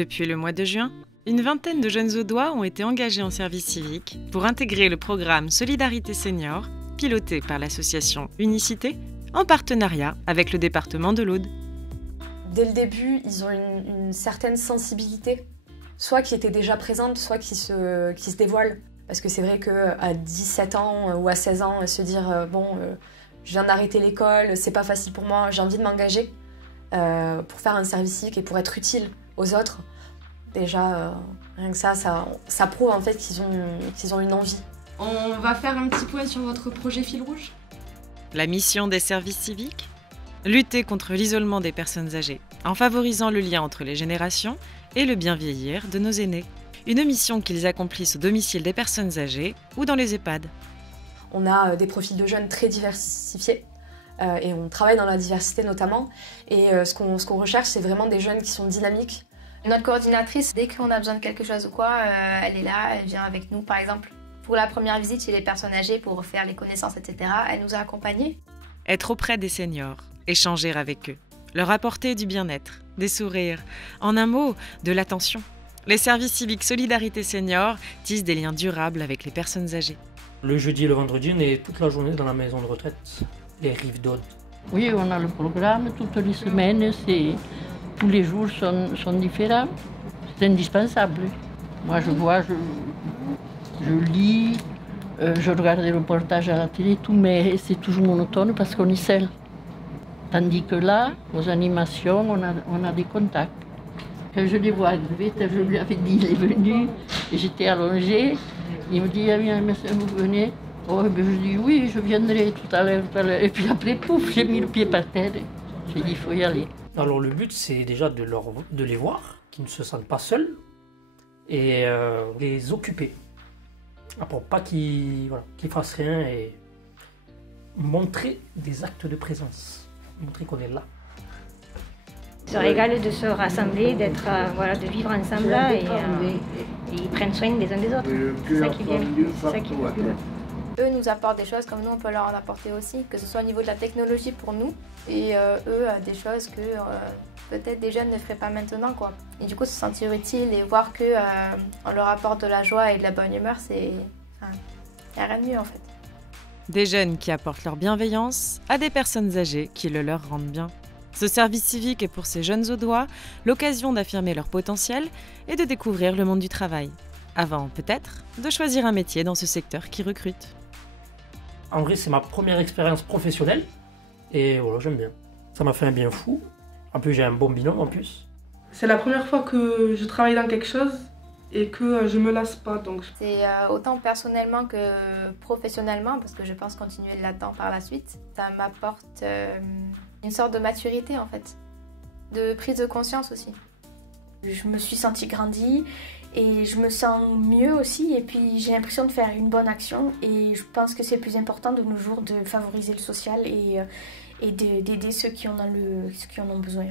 Depuis le mois de juin, une vingtaine de jeunes Audois ont été engagés en service civique pour intégrer le programme Solidarité Senior, piloté par l'association Unicité, en partenariat avec le département de l'Aude. Dès le début, ils ont une certaine sensibilité, soit qui était déjà présente, soit qui se dévoile. Parce que c'est vrai qu'à 17 ans ou à 16 ans, se dire je viens d'arrêter l'école, c'est pas facile pour moi, j'ai envie de m'engager pour faire un service civique et pour être utile aux autres. Déjà, rien que ça prouve en fait qu'ils ont une envie. On va faire un petit point sur votre projet Fil Rouge. La mission des services civiques ? Lutter contre l'isolement des personnes âgées, en favorisant le lien entre les générations et le bien vieillir de nos aînés. Une mission qu'ils accomplissent au domicile des personnes âgées ou dans les EHPAD. On a des profils de jeunes très diversifiés et on travaille dans la diversité notamment. Et ce qu'on recherche, c'est vraiment des jeunes qui sont dynamiques. Notre coordinatrice, dès qu'on a besoin de quelque chose ou quoi, elle est là, elle vient avec nous. Par exemple, pour la première visite chez les personnes âgées, pour faire les connaissances, etc., elle nous a accompagnés. Être auprès des seniors, échanger avec eux, leur apporter du bien-être, des sourires, en un mot, de l'attention. Les services civiques Solidarité Senior tissent des liens durables avec les personnes âgées. Le jeudi et le vendredi, on est toute la journée dans la maison de retraite, les Rives d'Aude. Oui, on a le programme toutes les semaines, tous les jours sont différents. C'est indispensable. Moi, je vois, je lis, je regarde les reportages à la télé, tout, mais c'est toujours monotone parce qu'on est seul. Tandis que là, aux animations, on a des contacts. Quand je les vois arriver, je lui avais dit, il est venu, et j'étais allongée. Il me dit, ah bien, monsieur, vous venez? Oh, ben, je dis, oui, je viendrai tout à l'heure. Et puis après, pouf, j'ai mis le pied par terre. J'ai dit, il faut y aller. Alors le but, c'est déjà de les voir, qu'ils ne se sentent pas seuls, et les occuper. Pour pas qu'ils fassent rien, et montrer des actes de présence, montrer qu'on est là. Ils se régalent de se rassembler, de vivre ensemble là, et ils prennent soin des uns des autres. C'est ça qui est bien, c'est ça qui est fabuleux. Eux nous apportent des choses comme nous on peut leur en apporter aussi, que ce soit au niveau de la technologie pour nous, et eux des choses que peut-être des jeunes ne feraient pas maintenant, quoi. Et du coup se sentir utile et voir qu'on leur apporte de la joie et de la bonne humeur, il n'y a rien de mieux en fait. Des jeunes qui apportent leur bienveillance à des personnes âgées qui le leur rendent bien. Ce service civique est pour ces jeunes Audois l'occasion d'affirmer leur potentiel et de découvrir le monde du travail, avant peut-être de choisir un métier dans ce secteur qui recrute. En vrai, c'est ma première expérience professionnelle et voilà, j'aime bien. Ça m'a fait un bien fou. En plus, j'ai un bon binôme en plus. C'est la première fois que je travaille dans quelque chose et que je me lasse pas. Donc. C'est autant personnellement que professionnellement, parce que je pense continuer là-dedans par la suite. Ça m'apporte une sorte de maturité en fait, de prise de conscience aussi. Je me suis sentie grandie et je me sens mieux aussi, et puis j'ai l'impression de faire une bonne action, et je pense que c'est le plus important de nos jours, de favoriser le social et d'aider ceux qui en ont besoin.